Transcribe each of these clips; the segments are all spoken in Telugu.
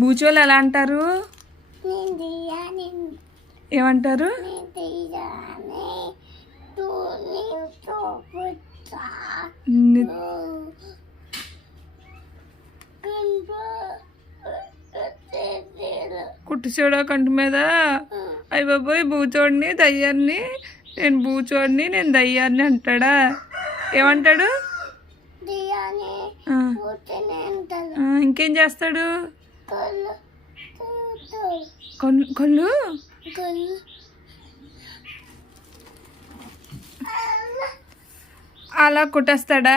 బూచోళ్ళు ఎలా అంటారు? ఏమంటారు? కుట్టిచూడ కంటి మీద అయ్య బాబోయ్ బూచోడిని దయ్యాన్ని, నేను బూచోడిని నేను దయ్యాన్ని అంటాడా? ఏమంటాడు? ఇంకేం చేస్తాడు? కళ్ళు అలా కుట్టేస్తాడా?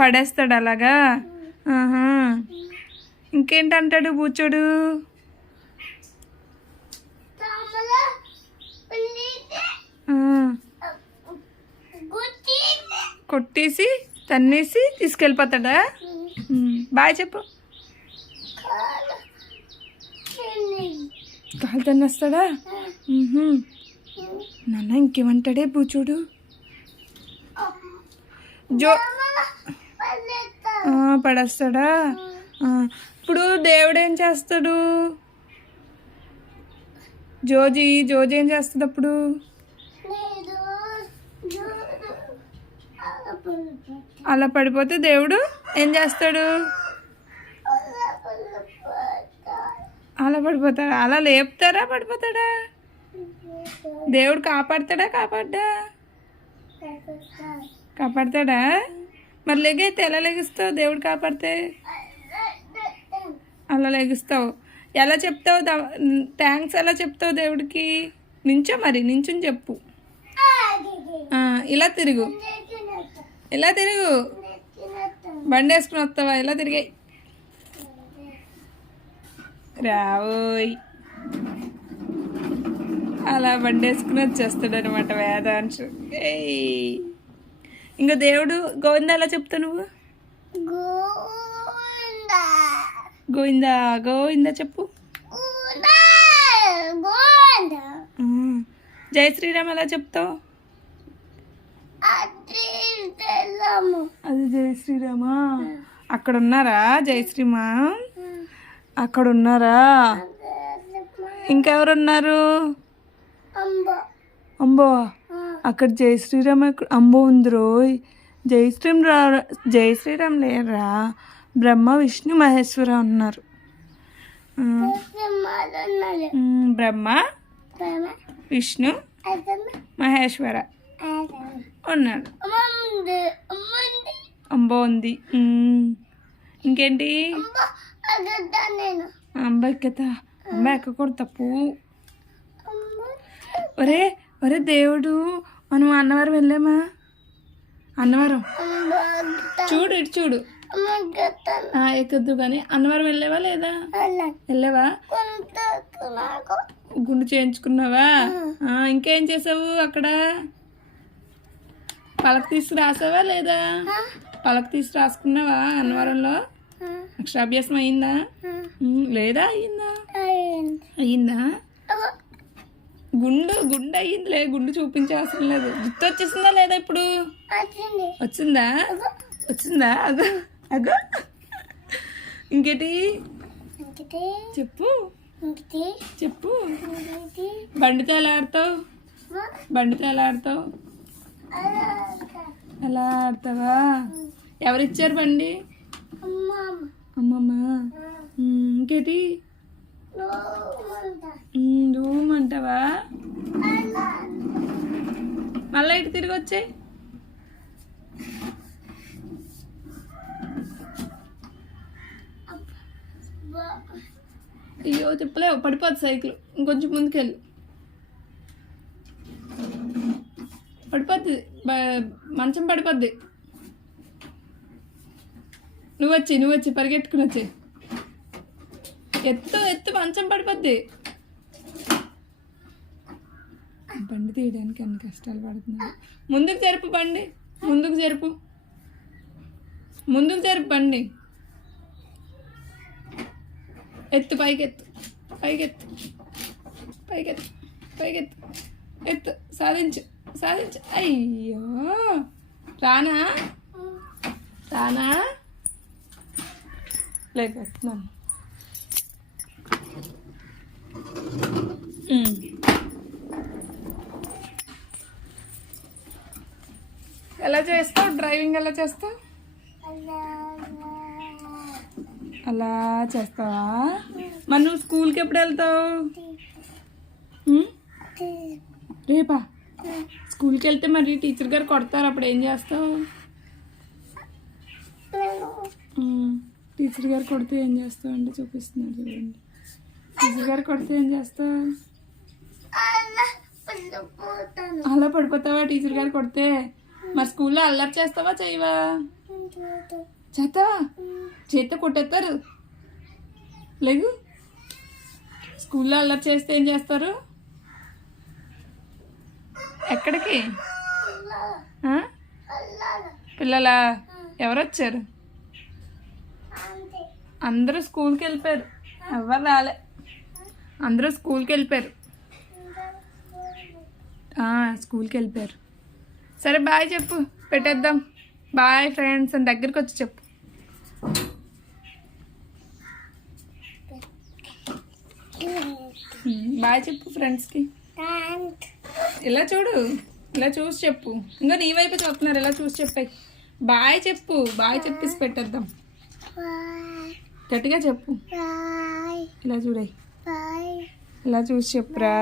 పడేస్తాడు అలాగా? ఇంకేంటంటాడు బూచోడు? కొట్టేసి తన్నేసి తీసుకెళ్ళిపోతాడా? బాయ్ చెప్పు. కాలు తన్నేస్తాడా? నాన్న ఇంకేమంటాడే బూచోడు? పడేస్తాడా? ఇప్పుడు దేవుడు ఏం చేస్తాడు? జోజీ ఏం చేస్తుంది అప్పుడు? అలా పడిపోతే దేవుడు ఏం చేస్తాడు? అలా పడిపోతాడా? అలా లేపుతారా? పడిపోతాడా? దేవుడు కాపాడతాడా? కాపాడతాడా? మరి లెగైతే ఎలా లెగిస్తావు? దేవుడు కాపాడితే అలా లెగిస్తావు. ఎలా చెప్తావు థ్యాంక్స్? ఎలా చెప్తావు దేవుడికి? నించుని చెప్పు. ఇలా తిరుగు, బండి వేసుకుని వస్తావా? ఇలా తిరిగాయి రావోయ్. అలా బండి వేసుకుని వచ్చేస్తాడు అనమాట వేదాంశు. ఇంకా దేవుడు గోవిందా ఎలా చెప్తావు నువ్వు? గోవిందా చెప్పు. జై శ్రీరామ్ ఎలా చెప్తావు? అది జై శ్రీరామా? అక్కడ ఉన్నారా జై శ్రీరామ్? అక్కడ ఉన్నారా? ఇంకెవరున్నారు? అంబో అక్కడ జై శ్రీరామ్ అంబో ఉంది రోయ్. జై శ్రీరామ్ లేరా? బ్రహ్మ విష్ణు మహేశ్వర ఉన్నారు. బ్రహ్మ విష్ణు మహేశ్వర ఉన్నాడు. అంబో ఉంది. ఇంకేంటి? అంబ ఎక్కకూడదు, తప్పు. ఒరే దేవుడు, మనం అన్నవరం వెళ్ళామా? అన్నవరం చూడు ఎక్కద్దు కానీ అన్నవరం వెళ్ళావా లేదా? వెళ్ళావా? గుండు చేయించుకున్నావా? ఇంకేం చేసావు అక్కడ? పలక తీసి రాసావా లేదా? పలక తీసి రాసుకున్నావా అన్నవరంలో? అక్షరాభ్యాసం అయిందా లేదా? అయిందా? గుండు అయ్యిందిలే, గుండు చూపించే అవసరం లేదు. జుట్టు వచ్చేసిందా లేదా? ఇప్పుడు వచ్చిందా? అగో ఇంకేటి చెప్పు. బండితో ఎలా ఆడతావు? ఎలా ఆడతావా? ఎవరిచ్చారు బండి? అమ్మమ్మ. ఇంకేటి? రూమ్ అంటావా? మళ్ళీ ఇటు తిరిగి వచ్చాయి. అయ్యో తిప్పలేవు, పడిపోద్ది సైకిల్. ఇంకొంచెం ముందుకెళ్ళు, పడిపోద్ది, మంచం పడిపోద్ది. నువ్వు వచ్చి పరిగెట్టుకుని వచ్చి ఎత్తు మంచం పడిపోద్ది. బండి తీయడానికి అన్ని కష్టాలు పడుతున్నాడు. ముందుకు జరుపు బండి, ముందుకు జరుపు బండి. ఎత్తు, పైకెత్తు, సాధించు. అయ్యో రానా? లేకేస్తున్నాను. ఎలా చేస్తావు డ్రైవింగ్? ఎలా చేస్తావు? అలా చేస్తావా? మరి నువ్వు స్కూల్కి ఎప్పుడు వెళ్తావు? రేపా? స్కూల్కి వెళ్తే మరి టీచర్ గారు కొడతారు, అప్పుడు ఏం చేస్తావు? టీచర్ గారు కొడితే ఏం చేస్తావు అంటే చూపిస్తున్నారు చూడండి. టీచర్ గారు కొడితే ఏం చేస్తావు? అలా పడిపోతావా టీచర్ గారు కొడితే? మరి స్కూల్లో అల్లరి చేస్తావా చేయవా? చేస్తావా? చేస్తే కొట్టేస్తారు. లేగు. స్కూల్లో అల్లరి చేస్తే ఏం చేస్తారు? ఎక్కడికి? పిల్లలా? ఎవరు వచ్చారు? అందరూ స్కూల్కి వెళ్ళిపోయారు, ఎవరు రాలే. అందరూ స్కూల్కి వెళ్ళిపోయారు. స్కూల్కి వెళ్ళిపోయారు. సరే బాయ్ చెప్పు, పెట్టేద్దాం. బాయ్ ఫ్రెండ్స్ అని దగ్గరికి వచ్చి చెప్పు. బాయ్ చెప్పు ఫ్రెండ్స్కి. ఇలా చూడు, ఇలా చూసి చెప్పు. ఇంకా నీ వైపు చూస్తున్నారు, ఇలా చూసి చెప్పాయి. బాయ్ చెప్పు. బాయ్ చెప్పేసి పెట్టేద్దాం. గట్టిగా చెప్పు. ఇలా చూడాయి, ఇలా చూసి చెప్పురా.